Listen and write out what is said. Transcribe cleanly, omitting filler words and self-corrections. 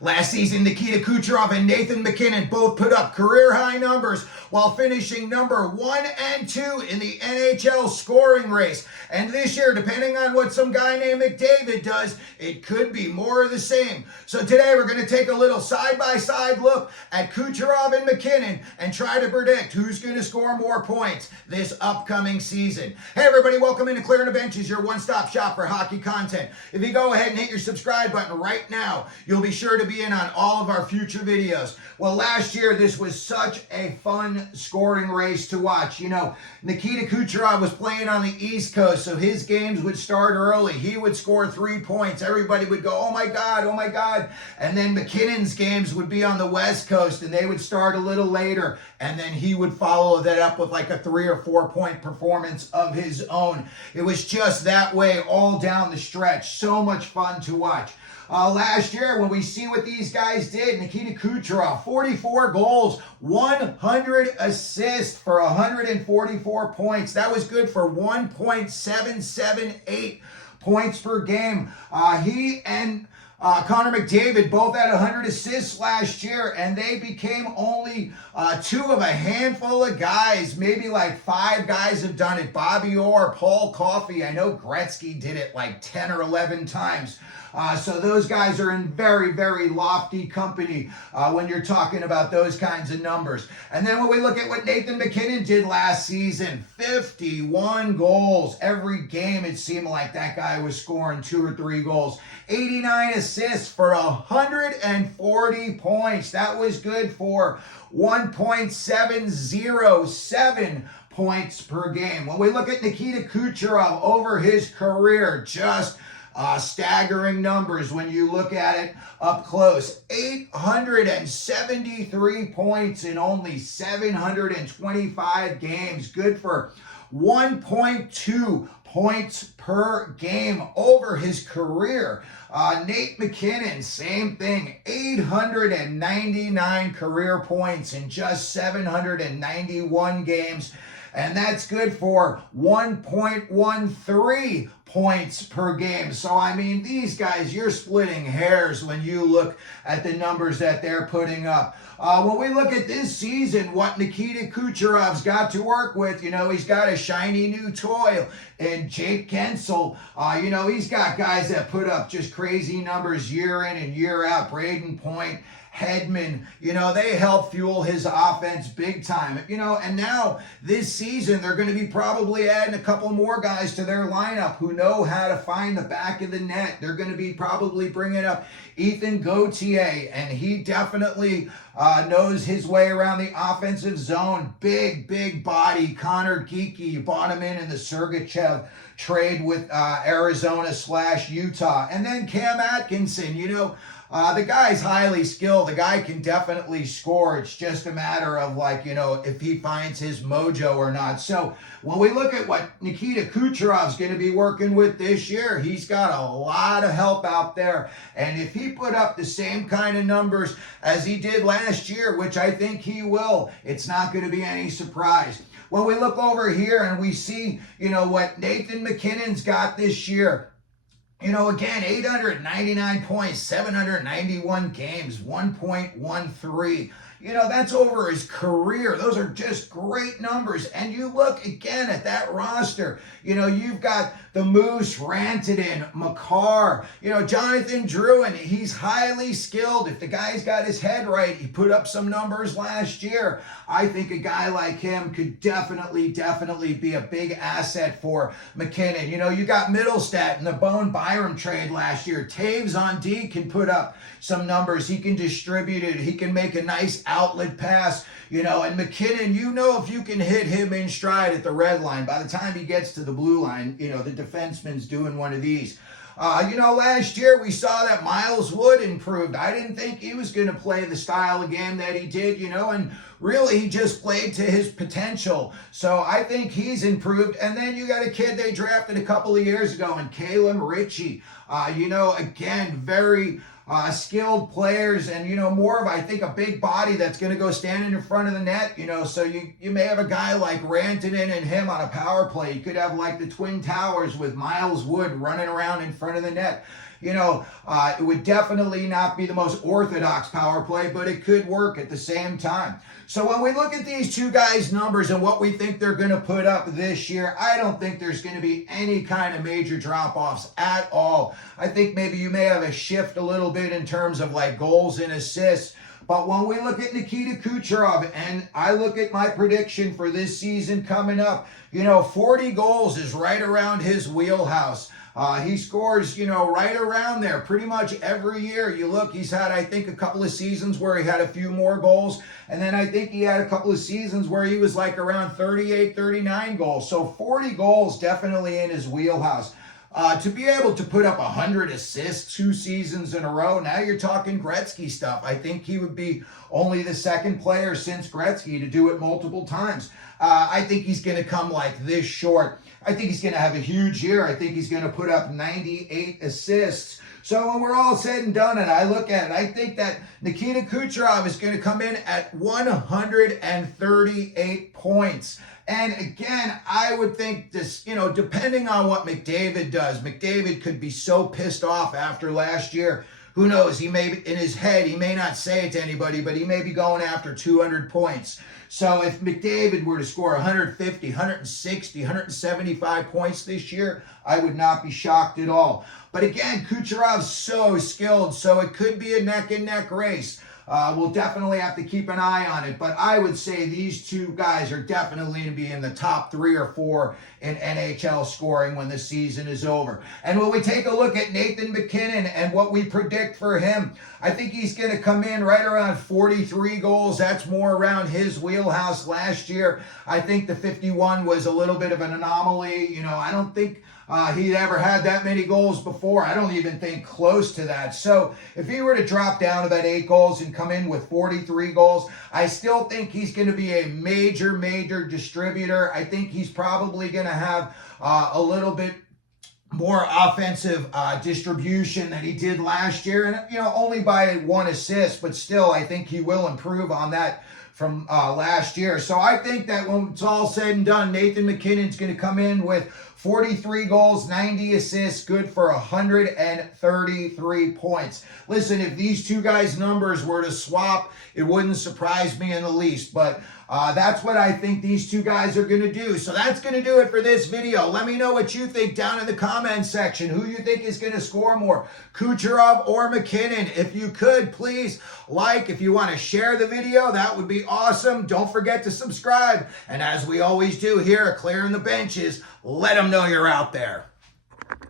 Last season, Nikita Kucherov and Nathan Mackinnon both put up career-high numbers while finishing number 1 and 2 in the NHL scoring race. And this year, depending on what some guy named McDavid does, it could be more of the same. So today, we're going to take a little side-by-side look at Kucherov and Mackinnon and try to predict who's going to score more points this upcoming season. Hey, everybody, welcome into Clearing the Benches, your one-stop shop for hockey content. If you go ahead and hit your subscribe button right now, you'll be sure to be in on all of our future videos. Well, last year, this was such a fun scoring race to watch. You know, Nikita Kucherov was playing on the East Coast, so his games would start early. He would score 3 points. Everybody would go, oh my God, oh my God. And then McKinnon's games would be on the West Coast, and they would start a little later. And then he would follow that up with like a 3 or 4 point performance of his own. It was just that way all down the stretch. So much fun to watch. Last year, when we see what these guys did, Nikita Kucherov, 44 goals, 100 assists for 144 points. That was good for 1.778 points per game. He and Connor McDavid both had 100 assists last year, and they became only two of a handful of guys. Maybe like 5 guys have done it. Bobby Orr, Paul Coffey. I know Gretzky did it like 10 or 11 times. So those guys are in very, very lofty company when you're talking about those kinds of numbers. And then when we look at what Nathan MacKinnon did last season, 51 goals. Every game it seemed like that guy was scoring 2 or 3 goals. 89 assists for 140 points. That was good for 1.707 points per game. When we look at Nikita Kucherov over his career, just staggering numbers when you look at it up close. 873 points in only 725 games. Good for 1.2 points per game over his career. Nate MacKinnon, same thing. 899 career points in just 791 games. And that's good for 1.13 points per game. So, I mean, these guys, you're splitting hairs when you look at the numbers that they're putting up. When we look at this season, what Nikita Kucherov's got to work with, you know, he's got a shiny new toy. And Jake Gensel, you know, he's got guys that put up just crazy numbers year in and year out. Braden Point, Hedman, you know, they help fuel his offense big time. You know, and now this season, they're going to be probably adding a couple more guys to their lineup who know how to find the back of the net. They're going to be probably bringing up Ethan Gauthier, and he definitely knows his way around the offensive zone. Big body. Connor Geeky, you bought him in the Sergachev trade with Arizona/Utah. And then Cam Atkinson, you know, the guy's highly skilled. The guy can definitely score. It's just a matter of, like, you know, if he finds his mojo or not. So when we look at what Nikita Kucherov's going to be working with this year, he's got a lot of help out there. And if he put up the same kind of numbers as he did last year, which I think he will, it's not going to be any surprise. When we look over here and we see, you know, what Nathan MacKinnon's got this year, you know, again, 899 points, 791 games, 1.13. You know, that's over his career. Those are just great numbers. And you look again at that roster. You know, you've got the Moose, Rantanen, Makar, you know, Jonathan Drouin. He's highly skilled. If the guy's got his head right, he put up some numbers last year. I think a guy like him could definitely be a big asset for MacKinnon. You know, you got Middlestat in the Bone Byram trade last year. Taves on D can put up some numbers. He can distribute it. He can make a nice outlet pass, you know, and MacKinnon, you know, if you can hit him in stride at the red line, by the time he gets to the blue line, you know, the defenseman's doing one of these. You know, last year we saw that Miles Wood improved. I didn't think he was going to play the style of game that he did, you know, and really he just played to his potential. So I think he's improved. And then you got a kid they drafted a couple of years ago in Caleb Ritchie. You know, again, very skilled players and, you know, more of, I think, a big body that's going to go standing in front of the net, you know, so you may have a guy like Rantanen and him on a power play. You could have like the Twin Towers with Miles Wood running around in front of the net. It would definitely not be the most orthodox power play, but it could work at the same time. So when we look at these two guys' numbers and what we think they're going to put up this year, I don't think there's going to be any kind of major drop-offs at all. I think maybe you may have a shift a little bit in terms of like goals and assists. But when we look at Nikita Kucherov, and I look at my prediction for this season coming up, 40 goals is right around his wheelhouse. He scores, right around there pretty much every year. You look, he's had, I think, a couple of seasons where he had a few more goals. And then I think he had a couple of seasons where he was like around 38, 39 goals. So 40 goals definitely in his wheelhouse. To be able to put up 100 assists 2 seasons in a row, now you're talking Gretzky stuff. I think he would be only the second player since Gretzky to do it multiple times. I think he's going to come like this short. I think he's going to have a huge year. I think he's going to put up 98 assists. So when we're all said and done and I look at it, I think that Nikita Kucherov is going to come in at 138 points. And again, I would think this, depending on what McDavid does, McDavid could be so pissed off after last year. Who knows? He may, in his head, he may not say it to anybody, but he may be going after 200 points. So if McDavid were to score 150, 160, 175 points this year, I would not be shocked at all. But again, Kucherov's so skilled, so it could be a neck-and-neck race. We'll definitely have to keep an eye on it, but I would say these two guys are definitely going to be in the top 3 or 4 in NHL scoring when the season is over. And when we take a look at Nathan MacKinnon and what we predict for him, I think he's going to come in right around 43 goals. That's more around his wheelhouse last year. I think the 51 was a little bit of an anomaly. I don't think he'd ever had that many goals before. I don't even think close to that. So if he were to drop down about 8 goals and come in with 43 goals, I still think he's going to be a major, major distributor. I think he's probably going to have a little bit more offensive distribution than he did last year. And, only by 1 assist, but still, I think he will improve on that from last year. So I think that when it's all said and done, Nathan MacKinnon's going to come in with 43 goals, 90 assists, good for 133 points. Listen, if these two guys' numbers were to swap, it wouldn't surprise me in the least. But that's what I think these two guys are going to do. So that's going to do it for this video. Let me know what you think down in the comments section. Who you think is going to score more, Kucherov or MacKinnon? If you could, please like. If you want to share the video, that would be awesome. Don't forget to subscribe. And as we always do here at Clearing the Benches, let them know you're out there.